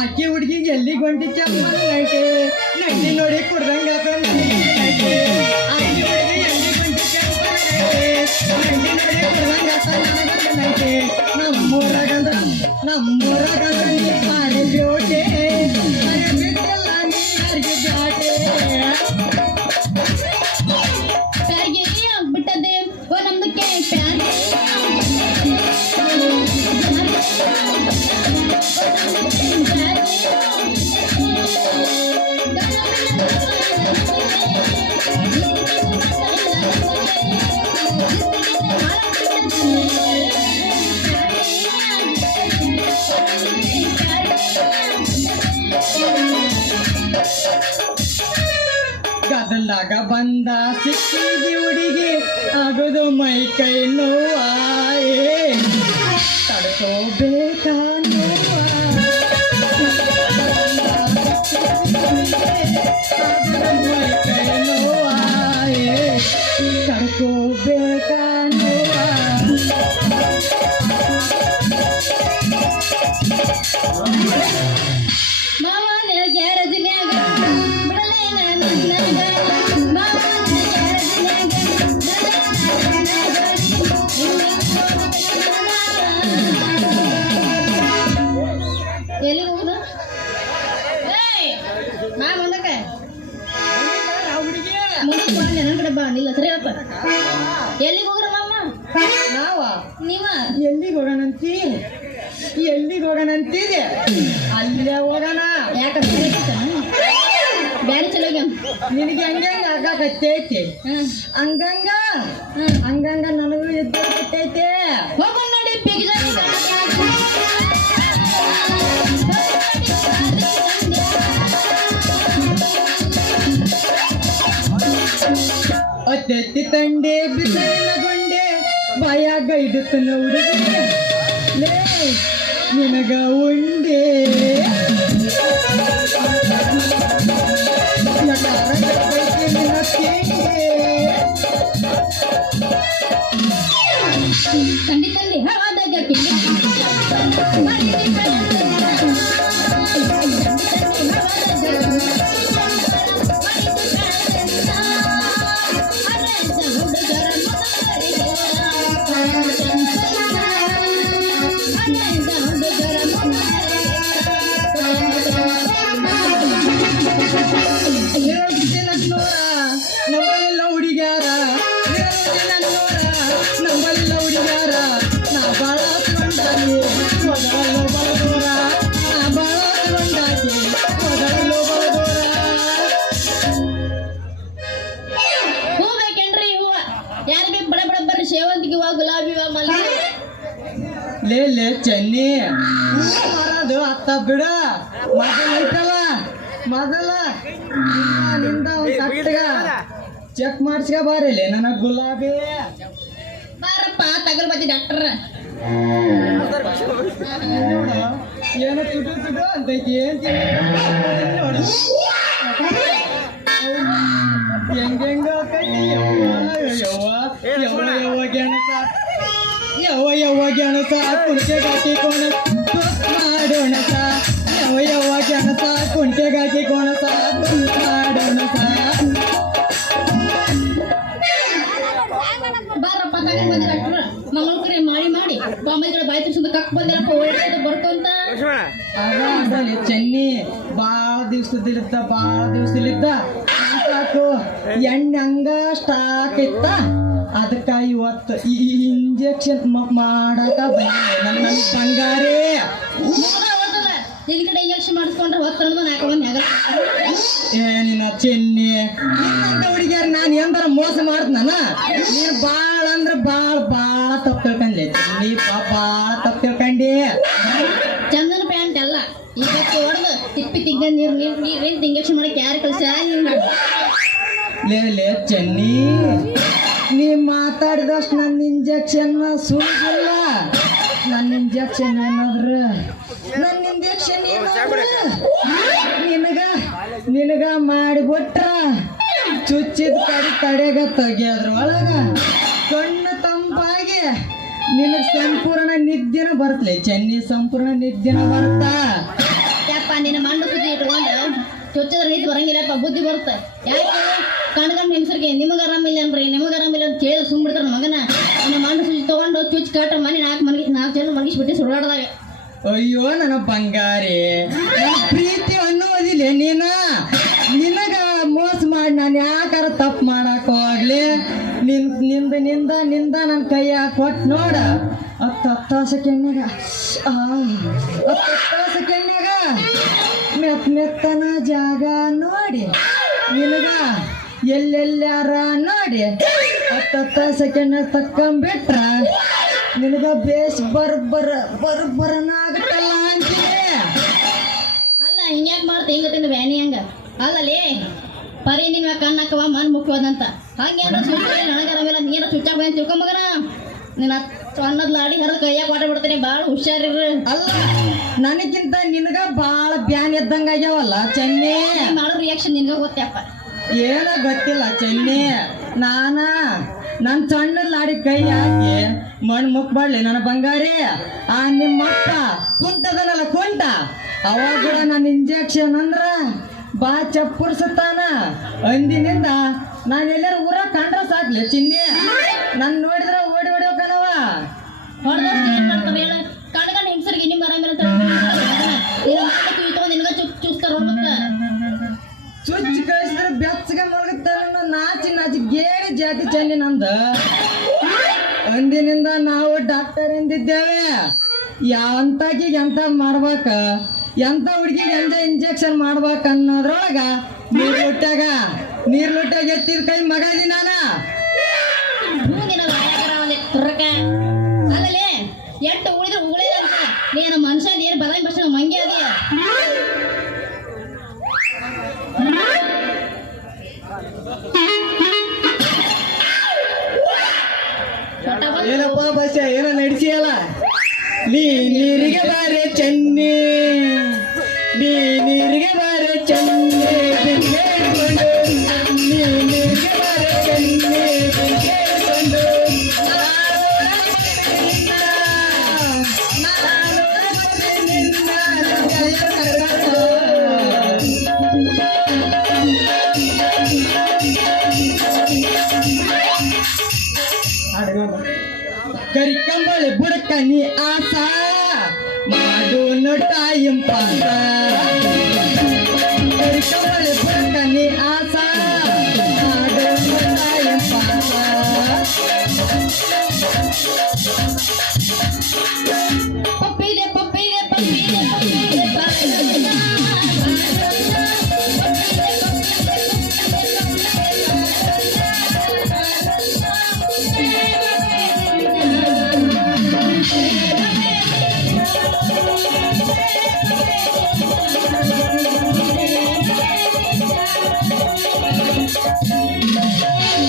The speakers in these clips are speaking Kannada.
ಆಕೆ ಹುಡುಗಿಗೆ ಎಲ್ಲಿಗೆ ಹೊಂಟಿದ್ದೆ ನೈಟೆ ನೈಟಿ ನೋಡಿ ಕುಡ್ದಂಗ ನೈಟಿ ನೋಡಿ ಕುಡ್ದಂಗ ನಮ್ಮೂರಾಗಂದ್ರ ನೀ ಮಾರಿ ಬ್ಯೋಟೆ ಬಿಟ್ಟಲ್ಲ ನೀ ಯಾರಿಗೆ ಜಾಟೆ ಬಿಟ್ಟದೆ ನಮ್ದಕ್ಕೆ ಗದಲ್ದಾಗ ಬಂದ ಸಿಕ್ಕಿದಿ ಹುಡುಗಿ ಆಗೋದು ಮೈ ಕೈ ನೋವಾಯೇ ತಡ್ಕೋಬೇಕ ಮೈ ಕೈ ನೋವಾಯೇ ತಡ್ಕೋಬೇಕ ಎಲ್ಲಿಗೆ ಹೋಗ್ರ ಮಾಮ ನಾವ ನೀವ ಎಲ್ಲಿಗೆ ಹೋಗೋಣಂತಿ ಎಲ್ಲಿಗೆ ಹೋಗೋಣಂತಿದೆ ಅಲ್ಲೇ ಹೋಗೋಣ ಯಾಕಂದ್ರೆ ಬ್ಯಾರಿ ಚಲೋ ನಿನಗೆ ಹಂಗಂಗ ಆಗಾಕತ್ತೈತಿ ಹಂಗಂಗ ಹಂಗಂಗ ನನಗೂ ಎದ್ದೈತೆ ಹೋಗೋಣ ನೋಡಿ ಅತ್ತೆತ್ತಿ ತಂಡೆ ಬಿಸಿಲಗೊಂಡೆ ಬಾಯಾಗ ಇಡುತ್ತ ಹುಡುಗಿ ಲೇ ನಿನಗ ಉಂಡೆ ಕಂಡಿ ಕಂಡಿ ಹವಾದಾಗ ನಮ್ಮಲ್ಲ ಹುಡುಗ್ಯಾರ ನಮ್ಮಲ್ಲ ಹುಡುಗ್ಯಾರ ನಾ ಬಾಳ ಕೊಂಡಾಗಿ ಮೊದಲಲ್ಲೋ ಬರದೂರ ನಾ ಬಾಳ ಕೊಂಡಾಗಿ ಮೊದಲಲ್ಲೋ ಬರದೂರ ಹೂ ಬೇಕೇನ್ರಿ ಹೂವ ಯಾರು ಬೇಕು ಬಡ ಬಡ ಬರ್ರಿ ಸೇವಂತಿಗೆ ಹೂವ ಗುಲಾಬಿ ಹೂವ ಮಲ್ಲಿಗೆ ಲೇ ಚೆನ್ನಿ ಮಾರದು ಅತ್ತ ಬಿಡ ಮೊದಲ ಐತಲ್ಲ ಮೊದಲ ನಿಂದ ಒಂದು ಕಟ್ಟಗ ಚೆಕ್ ಮಾಡಿಸ್ಕ ಬಾರಿಲಿ ನನಗೆ ಗುಲಾಬಿ ಬಾರಪ್ಪ ತಗಲ್ ಬತ್ತಿ ಡಾಕ್ಟರ್ ಏನೋ ತುಡು ತುಡು ಅಂತೈತಿ ನೋಡು ಹೆಂಗೆಂಗ ಯವ್ವ ಗೆಣಸ ಯವ್ವ ಗೆಣಸ ಕುಂಟೆಗಾಕಿ ಕೋಣ ಮಾಡೋಣ ಯವ್ವ ಗೆಣಸ ಕುಂಟೆಗಾಕಿ ಕೋಣಸ ಮಾಡೋಣ ಬಾರಪ್ಪ ತಗಲ್ ಬತ್ತಿ ಡಾಕ್ಟರ್ ಮಂಗಳಕರೆ ಮಾಡಿ ಬಾಂಬೈಗಳ ಬಾಯಿ ತಿರ್ಸೋದು ಕಕ್ ಬಂದಿರಪ್ಪ ಒಳ್ಳೆದು ಬರ್ಕೊಂತ ಅದಾಗಲಿ ಚೆನ್ನಿ ಭಾಳ ದಿವ್ಸದಲ್ಲಿದ್ದ ಸಾಕು ಎಣ್ಣೆ ಹಂಗ ಸ್ಟಾಕ್ ಇತ್ತ ಅದಕ್ಕೆ ಇವತ್ತು ಈ ಇಂಜೆಕ್ಷನ್ ಮಾಡಕ ನನ್ನ ಬಂಗಾರೇ ನಿನ್ ಕಡೆ ಇಂಜೆಕ್ಷನ್ ಮಾಡಿಸ್ಕೊಂಡ್ರೆ ಹೊತ್ತು ನಾಲ್ಕೊಂಡ್ ಏನಿನ ಚೆನ್ನಿ ಹುಡುಗಿಯಾರ ನಾನು ಎಂದಾರ ಮೋಸ ಮಾಡ್ತನ ನೀನು ಭಾಳ ಅಂದ್ರೆ ಭಾಳ ತಪ್ಪು ತಿಳ್ಕೊಂಡೆ ಚೆನ್ನಿ ಭಾಳ ತಪ್ಪು ತಿಳ್ಕೊಂಡೆ ಲೇ ಚೆನ್ನಿ, ನೀ ಮಾತಾಡಿದಷ್ಟು ನನ್ನ ಇಂಜೆಕ್ಷನ್ ಸುಳ್ಳಿಲ್ಲ. ನನ್ನ ಇಂಜೆಕ್ಷನ್ ಏನಾದ್ರು ನಿನಗ ಮಾಡಿಬಿಟ್ರ ಚುಚ್ಚಿದ ಕಡೆ ತಡೆಗ ತೆಗಿಯೋದ್ರೊಳಗ ಕಣ್ಣು ತಂಪಾಗಿ ನಿನಗೆ ಸಂಪೂರ್ಣ ನಿದ್ದಿನ ಬರ್ತಲೆ ಚೆನ್ನಿ, ಸಂಪೂರ್ಣ ನಿದ್ದಿನ ಬರ್ತಾ. ಯಪ್ಪ ನಿನ್ನ ಮಂಡು ಸುದ್ದಿ ಇಟ್ಕೊಂಡು ಚುಚ್ಚಿದ್ರೆ ನಿಂತು ಬರಂಗಿಲ್ಲಪ್ಪ, ಬುದ್ಧಿ ಬರುತ್ತೆ. ಯಾಕೆ ಕಣ್ಗಂಡು ಹೆಂಗಸರಿಗೆ ನಿಮಗೆ ಆರಾಮಿಲ್ಲ ಅನ್ರಿ, ನಿಮಗೆ ಆರಾಮಿಲ್ಲ ಅಂತ ಕೇಳಿ ಸುಮ್ಬಿಡ್ತಾರ ಮಗನ. ನನ್ನ ಮಂಡು ಸುದ್ದಿ ತೊಗೊಂಡು ಚುಚ್ಚಿ ಕಟ್ಟ ಮನೆ 4 ಜನ ಮಲಗಿಸ್ಬಿಟ್ಟು ಸುಡಾಡ್ದಾಗ. ಅಯ್ಯೋ ನನ್ನ ಬಂಗಾರಿ, ಪ್ರೀತಿ ಅನ್ನೋದಿಲ್ಲ ನಿನಗ ಮೋಸ ಮಾಡಿ ನಾನು ಯಾಕಾರ ತಪ್ಪು ಮಾಡಕ್ ಹೋಗ್ಲಿ. ನಿಂದ ನನ್ನ ಕೈಯಾಗ ಕೊಟ್ಟು ನೋಡ. 10 ಸೆಕೆಂಡ್ನಾಗ ಮೆತ್ತನ ಜಾಗ ನೋಡಿ ನಿನಗ ಎಲ್ಲೆಲ್ಲಾರ ನೋಡಿ 10 ಸೆಕೆಂಡ್ ತಕ್ಕೊಂಬಿಟ್ರ ನಿನಗ ಬೇಸ್ ಬರ್ಬರನ ಆಗತ್ತಲ್ಲ ಅಂತೀನಿ. ಅಲ್ಲ ಹಿಂಗ್ಯಾಕೆ ಮಾಡ್ತೆ, ಹಿಂಗ ತಿಂದ ಬ್ಯಾನಿ ಹಂಗ ಅಲ್ಲಲ್ಲಿ ಪರಿ ನಿಮ್ಮ ಕಣ್ಣಕ್ಕವ ಮನ್ ಮುಖ್ಯವಾದಂತ ಹಂಗೇನ ಸುಚ್ಚ ನನಗೆ ಆರಾಮಿಲ್ಲ, ನೀನ ಚುಚ್ಚಾಕ ಬಂದು ತಿಳ್ಕೊಂಬಗನ ನಿನ್ನ ಅನ್ನದ್ ಲಾಡಿ ಹರಿದ ಕೈಯಾಗ ಪಾಠ ಬಿಡ್ತೀನಿ. ಭಾಳ ಹುಷಾರಿರ್ರಿ. ಅಲ್ಲ ನನಗಿಂತ ನಿನಗ ಭಾಳ ಬ್ಯಾನ್ ಎದ್ದಂಗ ಆಗ್ಯಾವಲ್ಲ ಚೆನ್ನಿ. ಮಾಡೋ ರಿಯಾಕ್ಷನ್ ನಿನ್ಗ ಗೊತ್ತಪ್ಪ. ಏನ ಗೊತ್ತಿಲ್ಲ ಚೆನ್ನಿ, ನನ್ನ ಸಣ್ಣ ಲಾಡಿ ಕೈ ಹಾಕಿ ಮಣ್ಣು ಮುಕ್ಬಾಡ್ಲಿ ನನ್ನ ಬಂಗಾರಿ. ನಿಮ್ಮಪ್ಪ ಕುಂಟದನಲ್ಲ ಕುಂಟ, ಅವಾಗ ಕೂಡ ನನ್ನ ಇಂಜೆಕ್ಷನ್ ಅಂದ್ರ ಬಾ ಚಪ್ಪುರ್ಸತಾನ. ಅಂದಿನಿಂದ ನಾನು ಎಲ್ಲಾರು ಊರ ಕಂಡ್ರ ಸಾಕ್ಲಿ ಚಿನ್ನಿ, ನನ್ ನೋಡಿದ್ರ ಓಡಿ ಹೋಗ್ಕನವ. ಏನ್ ಮಾಡ್ತಾರ ಹೇಳ, ಕಣ್ಗಂಡ ಹೆಂಗಸರಿಗೆ ನಿಮ್ಮ ಆರಾಮಿಲ್ಲ ನಿನ್ಗ ಚುಚ್ತಾರ. ಮತ್ತೆ ಚುಚ್ಚಿ ಕಳಿಸಿದ್ರೆ ಬೆಚ್ಚಗೆ ಮಲಗುತ್ತಾರ. ನಾಚಿ ಗೇಡಿ ಜಾತಿ ಚೆನ್ನಿ ನಂದ. ಅಂದಿನಿಂದ ನಾವು ಡಾಕ್ಟರ್ ಎಂದಿದ್ದೇವೆ, ಎಂತಾಕಿಗೆ ಎಂತ ಮಾಡ್ಬೇಕ, ಎಂತ ಹುಡುಗಿಗೆ ಎಂತ ಇಂಜೆಕ್ಷನ್ ಮಾಡ್ಬೇಕ ಅನ್ನೋದ್ರೊಳಗ ನೀರ್ ಲೊಟ್ಟಾಗ ಎತ್ತಿದ ಕೈ ಮಗ ಇದೀನಿ ನಾನ. ಅಲ್ಲೇ ಎಟ್ಟು ಉಳಿದ್ರೆ ಉಳಿದ ಅಂತ ನೀನು ಮನುಷ್ಯ ಏನ್ ಬದಾಮಿ ಬಸ್ ಮಂಗಿ ಅದಿಯ. ಏನಪ್ಪ ಬಸ್ಸ ಏನೋ ನಡೆಸಿಯಲ್ಲ. ನೀರಿಗೆ ಬಾರೆ ಚೆನ್ನಿ, ನೀರಿಗೆ ಬಾರೆ ಚೆನ್ನಿ, ನೀರಿಗೆ ಬಾರೆ ಚೆನ್ನಿ. ಕರಿಕಂಬಳಿ ಬುಡಕ ನೀ ಆಸ ಮಾಡು ಟೈಮ್ ಪಾಸ. ಕರಿಕಂಬಳಿ ಬುಡಕ ನೀ ಆಸ ಮಾಡು ಟೈಮ್ ಪಾಸ. ಪಪ್ಪಿದೆ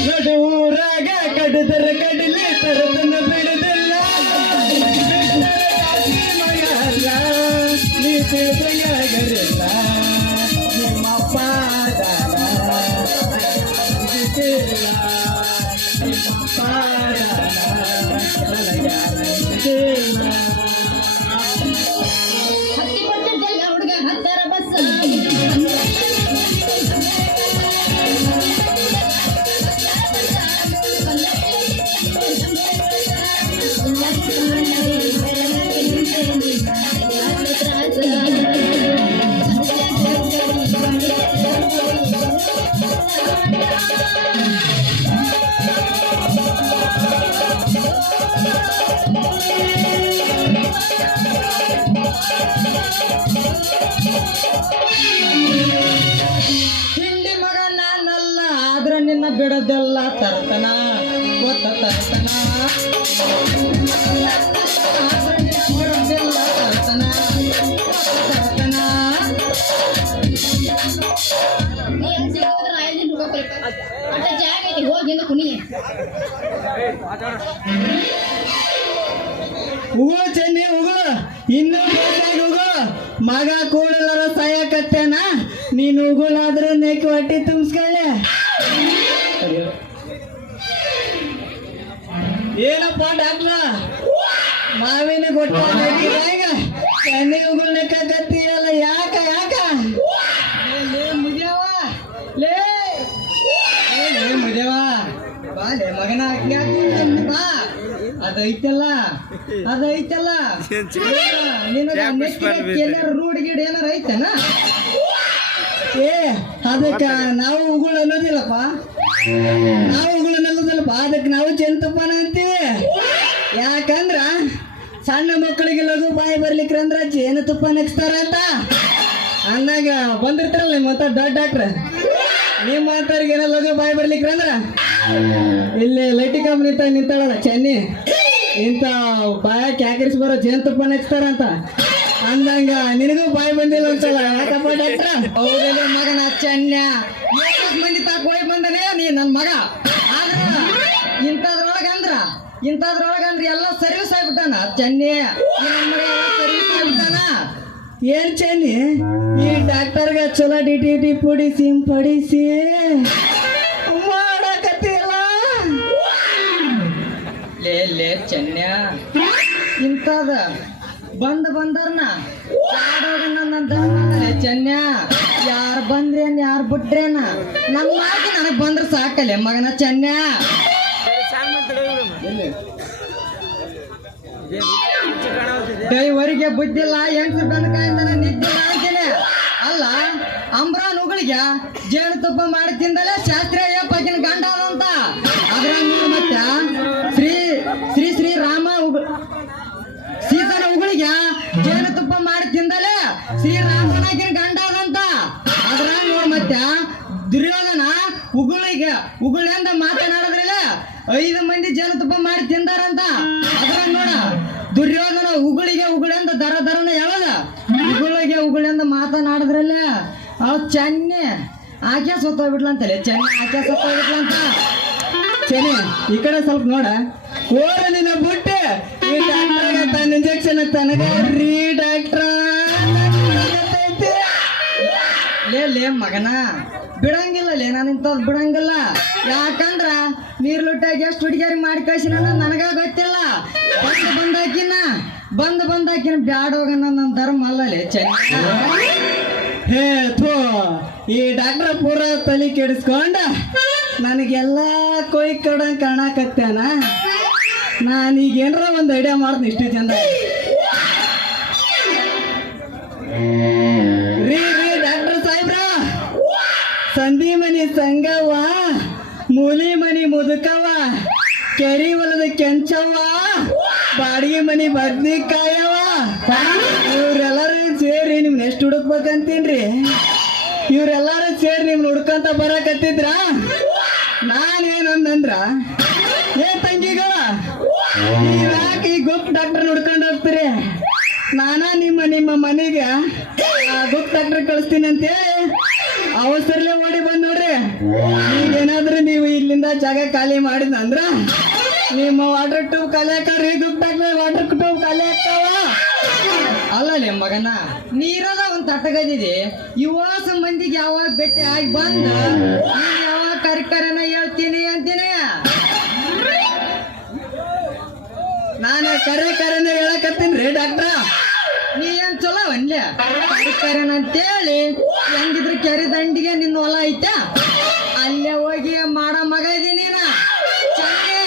ನಡುವೂರಾಗ ಕಡಿದರ ಕಡಿಲಿ ತರತನ ಬಿಡುದಿಲ್ಲ. ಮಗಲ್ಲ ನೀ ತಿಳಿದಂಗಾಗರಿಲ್ಲ. ನಿಮ್ಮಪ್ಪ ಹುಡುಗ ಹತ್ತರ ಬಸ್ ಹಿಂಡಿ ಮಗ ನಾನಲ್ಲ, ಆದ್ರ ನಿನ್ನ ಬಿಡೋದೆಲ್ಲ ತರ್ತನ ಗೊತ್ತ ತರ್ತನ. ಬಿಡೋದೆಲ್ಲ ತರ್ತನ ತರ್ತನ. ನೀ ಸಿಗೋದ್ರ ಉಗುಳು ಚೆನ್ನಿ ಉಗುಳು, ಇನ್ನೂ ಬೇಕಾಗಿ ಉಗುಳು. ಮಗ ಕೂಡಲರ ಸಾಯಕತ್ತೇನ, ನೀನು ಉಗುಳಾದ್ರೆ ನೆಕ್ ಹೊಟ್ಟಿ ತುಂಬಿಸ್ಕೊಳ್ಳೆ. ಏನಪ್ಪ ಡಾಕ್ಟ್ರ, ಮಾವಿನ ಕೊಟ್ಟ ಈಗ ಚೆನ್ನಿ ಉಗುಳು ನೆಕ್ಕಾಕತ್ತೀಯಲ್ಲ, ಯಾಕ ಯಾಕ? ಲೇ ಮುದ್ಯವ, ಲೇ ಮುದ್ಯವ, ಬಾ ಲೇ ಮಗನ, ಬಾ. ಅದೈತಲ್ಲ ರೂಢ ಗಿಡ ಏನಾರ ಐತನ? ಏ ಅದಕ್ಕ ನಾವು ಉಗುಳು ಅನ್ನೋದಿಲ್ಲಪ್ಪ, ಅದಕ್ಕೆ ನಾವು ಜೇನುತುಪ್ಪನ ಅಂತೀವಿ. ಯಾಕಂದ್ರ ಸಣ್ಣ ಮಕ್ಕಳಿಗೆ ಲಘು ಬಾಯಿ ಬರ್ಲಿಕ್ರಂದ್ರ ಜೇನುತುಪ್ಪ ನೆಕ್ಸ್ತಾರಂತ ಅಂದಾಗ ಬಂದಿರ್ತಾರಲ್ಲ ನಿಮ್ಮತ್ತ ದೊಡ್ಡ ಡಾಕ್ಟ್ರ. ನಿಮ್ಮ ಮಾತಾರಿಗೆ ಏನೋ ಲಘು ಬಾಯಿ ಬರ್ಲಿಕ್ರಂದ್ರ ಇಲ್ಲಿ ಲೈಟಿ ಕಂಪ್ನಿ ನಿಂತಾಳಲ್ಲ ಚೆನ್ನಿ, ಇಂಥ ಬಾಯ ಕ್ಯಾಕರಿಸಿ ಬರೋ ಜೇನುತುಪ್ಪ ನೆಕ್ಸ್ತಾರಂತ ಅಂದಂಗ ನಿನಗೂ ಬಾಯಿ ಬಂದಿಲ್ಲ ಅಂತಲ್ಲ. ಯಾಕಪ್ಪ ಡಾಕ್ಟ್ರ? ಹೌದಲ್ಲ ಮಗನ ಚೆನ್ಯ, ಮಂದಿ ತಾಕ ಹೋಗಿ ಬಂದನೇ ನೀ ನನ್ನ ಮಗ. ಆದ್ರ ಇಂಥದ್ರೊಳಗಂದ್ರ ಎಲ್ಲ ಸರ್ವಿಸ್ ಆಗ್ಬಿಟ್ಟಾನ ಚೆನ್ನಿ, ಸರ್ವಿಸ್ ಆಗ್ಬಿಟ್ಟಾನ. ಏನ್ ಚೆನ್ನಿ, ಈ ಡಾಕ್ಟರ್ಗ ಚಲೋ ಡಿ ಪುಡಿ ಸಿಂಪಡಿಸಿ ಮಾಡಕತ್ತಿಲ್ಲ. ಲೇ ಚೆನ್ಯ, ಇಂಥದ ಬಂದರ್ನ ಚೆನ್ಯ, ಯಾರು ಬಂದ್ರೇನ್ ಯಾರು ಬಿಟ್ರೇನ, ನಮ್ಮ ಮಾತಿ ನನಗ್ ಬಂದ್ರ ಸಾಕಲೆ ಮಗನ ಚೆನ್ಯ. ಕೈವರಿಗೆ ಬುದ್ಧಿಲ್ಲ, ಹೆಂಗ್ಸರು ಬಂದ ಕಾಯ್ತಾನ ನಿದ್ದಿಲ್ಲ ಅಂತೀನಿ. ಅಲ್ಲ ಅಂಬ್ರಾನ್ ಉಗಳಿಗೆ ಜೇನುತುಪ್ಪ ಮಾಡಿ ತಿಂದಲೇ ಶಾಸ್ತ್ರೀಯ ಪಕ್ಕಿನ ಗಂಡ ಅದಂತ. ಅದ್ರ ಮತ್ತೆ ಶ್ರೀ ರಾಮ ಸೀತನ ಉಗಳಿಗೆ ಜೇನುತುಪ್ಪ ಮಾಡಿ ತಿಂದಲೇ ಶ್ರೀರಾಮನಾಗಿನ ಗಂಡ ಅದಂತ. ಅದ್ರ ನೋಡ್ ಮತ್ತೆ ದುರ್ಯೋಧನ ಉಗುಳಿಂದ ಮಾತನಾಡಿದ್ರಲ್ಲ 5 ಮಂದಿ ಜೇನುತುಪ್ಪ ಮಾಡಿ ತಿಂದಾರಂತ. ಅದ್ರ ನೋಡ ದುರ್ಯೋಧನ ಉಗುಳಿಂದ ದರನ ಹೇಳದ, ಉಗುಳಿಂದ ಮಾತನಾಡಿದ್ರಲ್ಲ ಅವ್ ಚೆನ್ನಿ ಆಕೆ ಸತ್ತೋಗ್ಬಿಟ್ಲಂತಲೇ, ಆಕೆ ಸತ್ತೋಗ್ಬಿಟ್ಲಂತ. ಚೆನ್ನಿ ಈ ಕಡೆ ಸ್ವಲ್ಪ ನೋಡ, ಓರ ನಿನ್ನ ಬುಟ್ಟೆ ಈ ಡಾಕ್ಟರ್ ತನ್ನ ಇಂಜೆಕ್ಷನ್ ತನಗ ರೀ ಡಾಕ್ಟ್ರ ಲೇ ಮಗನ, ಬಿಡಂಗಿಲ್ಲ ನಾನು ಇಂಥದ್ದು ಬಿಡಂಗಿಲ್ಲ. ಯಾಕಂದ್ರ ನೀರ್ ಲುಟ್ಟಾಗಿ ಎಷ್ಟು ಹುಡುಗಿಯರಿ ಮಾಡಿ ಕಳ್ಸಿನ ನನಗ ಗೊತ್ತಿಲ್ಲ. ಬಂದಾಕಿನ ಬ್ಯಾಡ ಹೋಗನ ನನ್ನ ಧರ್ಮ ಅಲ್ಲಲೇ ಚೆನ್ನ. ಹೇ ಥೋ, ಈ ಡಾಕ್ಟ್ರ ಪೂರ ತಲೆ ಕೆಡಿಸ್ಕೊಂಡ ನನಗೆಲ್ಲ ಕೊಯ್ ಕಡಂಗ್ ಕಾಣಕತ್ತೇನ. ನಾನೀಗ ಏನಾರ ಒಂದು ಐಡಿಯಾ ಮಾಡ್ತೀನಿ ಇಷ್ಟು ಚಂದ. ರೀ ಡಾಕ್ಟರ್ ಸಾಹೇಬ್ರ, ಸಂಧಿ ಮನಿ ಸಂಗವ್ವ, ಮೂಲಿ ಮನಿ ಮುದುಕವ್ವ, ಕೆರಿ ಹೊಲದ ಕೆಂಚವ್ವ, ಬಾಡಿಗೆ ಮನಿ ಬದ್ನಿಕಾಯವ, ಇವ್ರೆಲ್ಲರೂ ಸೇರಿ ನಿಮ್ನ ಎಷ್ಟು ಹುಡುಕ್ಬೇಕಂತೀನ್ರಿ. ಇವ್ರೆಲ್ಲಾರು ಸೇರಿ ನಿಮ್ನ ಹುಡ್ಕಂತ ಬರಕತ್ತಿದ್ರ. ನಾನೇನಂದ್ರ, ತಂಗಿಗಳ ಯಾಕೆ ಈ ಗುಪ್ ಡಾಕ್ಟರ್ ಹುಡ್ಕೊಂಡು ಹೋಗ್ತೀರಿ, ನಾನಾ ನಿಮ್ಮ ಮನೆಗೆ ಗುಪ್ ಡಾಕ್ಟರ್ ಕಳಿಸ್ತೀನಿ ಅಂತೇಳಿ ಅವಸರಲ್ಲೇ ಓಡಿ ಬಂದ್ ನೋಡ್ರಿ. ಈಗೇನಾದ್ರೂ ನೀವು ಇಲ್ಲಿಂದ ಜಾಗ ಖಾಲಿ ಮಾಡಿದ್ನಂದ್ರ ನಿಮ್ಮ ವಾಟರ್ ಟ್ಯೂಬ್ ಖಾಲಿ ಹಾಕ್ರಿ, ಗುಪ್ ಡಾಕ್ಟರ್ ವಾಟರ್ ಟ್ಯೂಬ್ ಖಾಲಿ ಹಾಕ್ತಾವ. ಅಲ್ಲಲೇ ಮಗನ, ನೀರದ ಒಂದ್ ತಟಗದಿದೆ. ಯುವಾಸ ಮಂದಿಗೆ ಯಾವಾಗ ಭೇಟಿ ಆಗಿ ಬಂದ ಯಾವಾಗ ಕರಿಕರನ ಹೇಳ್ತೀನಿ ಅಂತೀನಿ. ನಾನು ಕರೆನ ಹೇಳಕತ್ತೀನಿ ಡಾಕ್ಟ್ರ. ನೀ ಏನ್ ಚಲೋ ಅನ್ಲೆ ಕರಿಕರನ ಅಂತೇಳಿ ಹೆಂಗಿದ್ರು ಕೆರೆ ದಂಡಿಗೆ ನಿನ್ನ ಹೊಲ ಐತ, ಅಲ್ಲೇ ಹೋಗಿ ಮಾಡ ಮಗ ಇದೀನಿ ಚೆನ್ನಿ.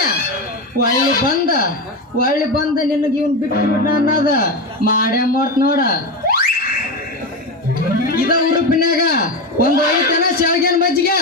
ಒಳ್ಳೆ ಬಂದ ನಿನಗೆ ಇವನ್ ಬಿಟ್ಟು ಅನ್ನೋದ ಮಾಡ್ಯ ಮಾಡ್ತ ನೋಡ. ಇದ ಉರುಪಿನ್ಯಾಗ ಒಂದು 5 ಜನ ಶಾವಿಗೆ ಮಜ್ಜಿಗೆ